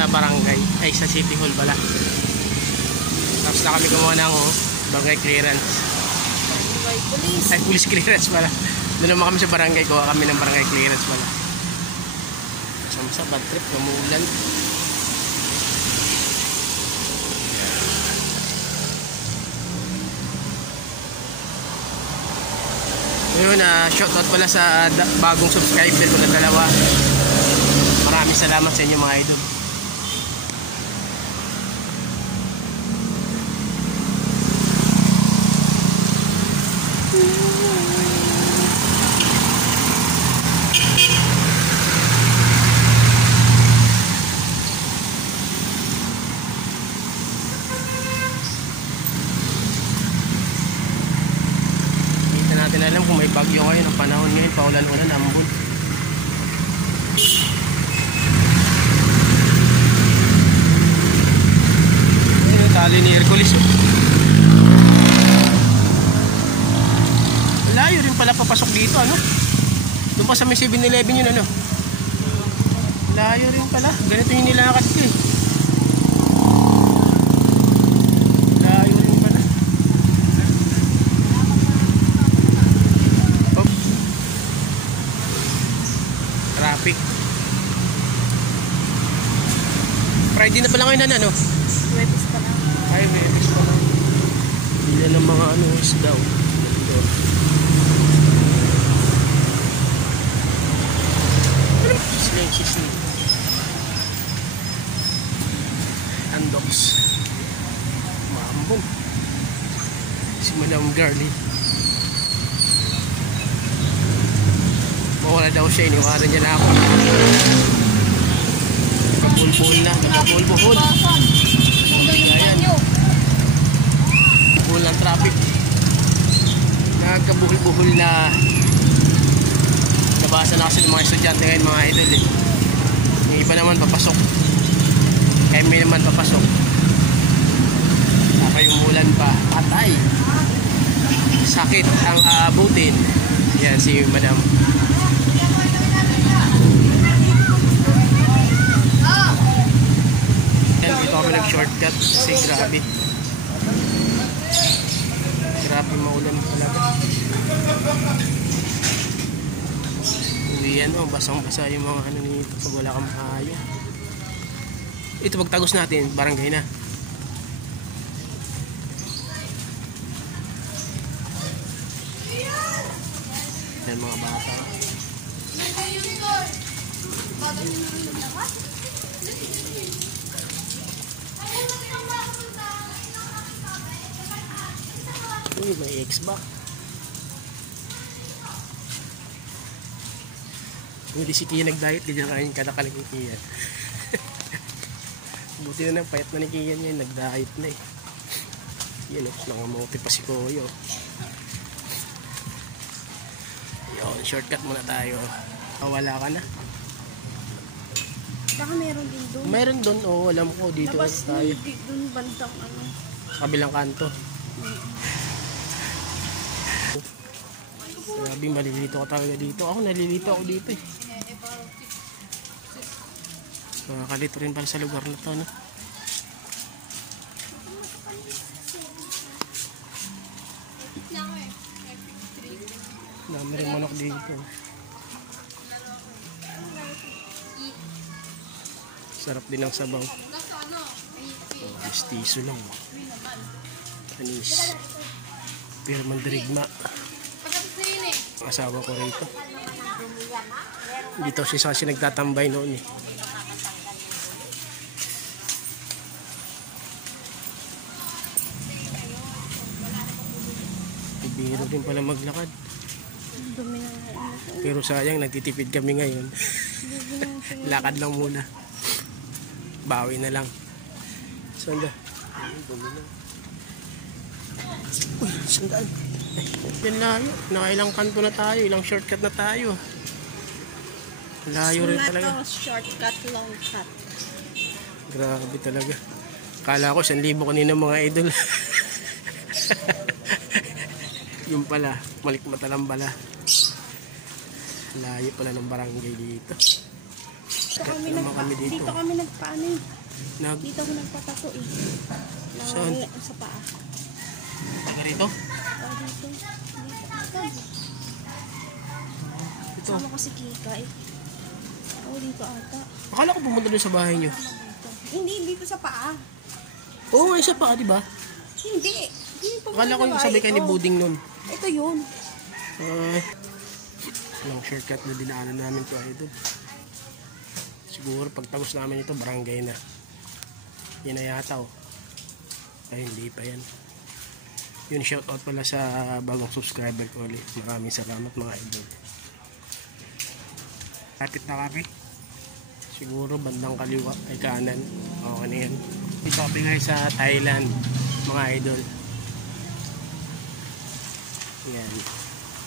sa barangay, ay sa City Hall pala. Tapos na kami gumawa ng barangay clearance. Ay, police clearance pala. Doon naman kami sa barangay, kuha kami ng barangay clearance pala. Sa bad trip, namuulan. Ngayon, shoutout pala sa bagong subscriber ko na dalawa. Maraming salamat sa inyo mga idol. Natin alam kung may bagyo ngayon, ang panahon ngayon, paulan-ulan, ambon. Ayun yung tali ni Hercules. Layo rin pala papasok dito, ano? Doon pa sa may 7-Eleven yun, ano? Layo rin pala. Ganito yung nilakad ko eh. Traffic. Friday na pala ngayon, ano? Webis pa lang. Ay, webis pa lang. Bila ng mga isdaw. Sisling. Andoks. Maambon. Si Madam Garly. Wala daw siya, iniwaran niya na ako. Nagkabulbul na, nagkabulbul. Ayan. Buhol ng traffic. Nagkabuhol-buhol na. Nabasa na kasi ng mga estudyante ngayon mga idol eh. Yung iba naman papasok. Kaya may naman papasok. Saka yung ulan pa. Atay. Sakit ang aabutin. Yan si Madam. Dito kami nag-shortcut kasi grabe maulan talaga. Uwian basang-basa yung mga ano nito sa wala kang payo. Ito pagtagos natin, barangay na. Yan mga bata. Uy, may X-Back. Hindi si Kian nag-diet, di dyan kain kadakalig ni Kian. Buti na payat na ni Kian yun, nag-diet na eh. Yan o, nangamote pa si Koyo. Yun, shortcut muna tayo. Wala ka na. Baka meron din doon. Meron doon, alam ko dito tayo. Doon bandang ano. Kabilang kanto. Grabe, malilito ko talaga dito. Ako nalilito ako dito eh. Nakakalito rin pala sa lugar na to, no? Dami rin manok dito. Sarap din ang sabaw. Mestizo lang. Anis. Pero mandirigma. Asawa ko rito. Dito siya kasi nagtatambay noon eh. Biro din pala maglakad. Pero sayang, nagtitipid kami ngayon. Lakad lang muna. Bawi na lang. Sanda. Uy, sandaan. Yan layo. Nakailang kanto na tayo. Ilang shortcut na tayo. Layo rin talaga. Shortcut, long cut. Grabe talaga. Kala ko 1,000 kanina mga idol. Yung pala, malikmata lang pala. Layo pala ng barangay dito. Dito kami nagpaano eh. Dito ako nagpatato eh. Saan? Sa paa. Taga rito? Oh, dito. Ito. Sama ko si Kika eh. Oh, dito ata. Akala ko pumunta doon sa bahay nyo. Hindi, dito sa paa. Oo, isa pa, di ba? Hindi. Akala ko yung sabay kayo ni Buding nun. Ito yun. Long shortcut na dinaanan namin to idol. Siguro pagtagos namin ito, barangay na. Yan na yata oh. Ay, hindi pa yan. Yun, shoutout pala sa bagong subscriber ko ulit. Maraming salamat mga idol. Kapit na kami. Siguro bandang kaliwa ay kanan. Okay na yan. Ito kami ngayon sa Thailand mga idol. Yan.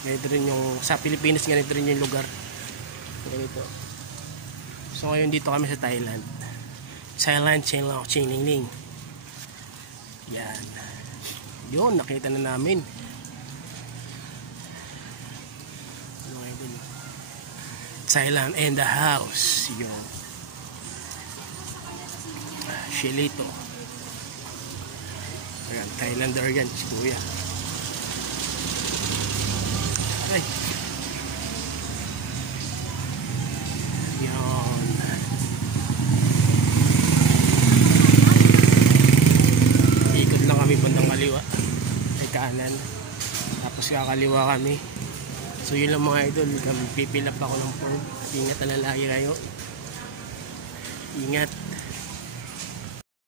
Ganito rin yung sa Pilipinas, ganito rin yung lugar. Ganito. So ngayon dito kami sa Thailand. Thailand, Chinlao, Chinling. Yan. Yun, nakita na namin. Mga idol. Thailand and the house. Yun. Shelito. Ayan, Thailander yan, si Kuya. Ay. Yan. Ikot lang kami bandang kaliwa. Ay kanan. Tapos kakaliwa kami. So yun lang mga idol. Pipilap ako ng form. Ingat na lalaki kayo. Ingat.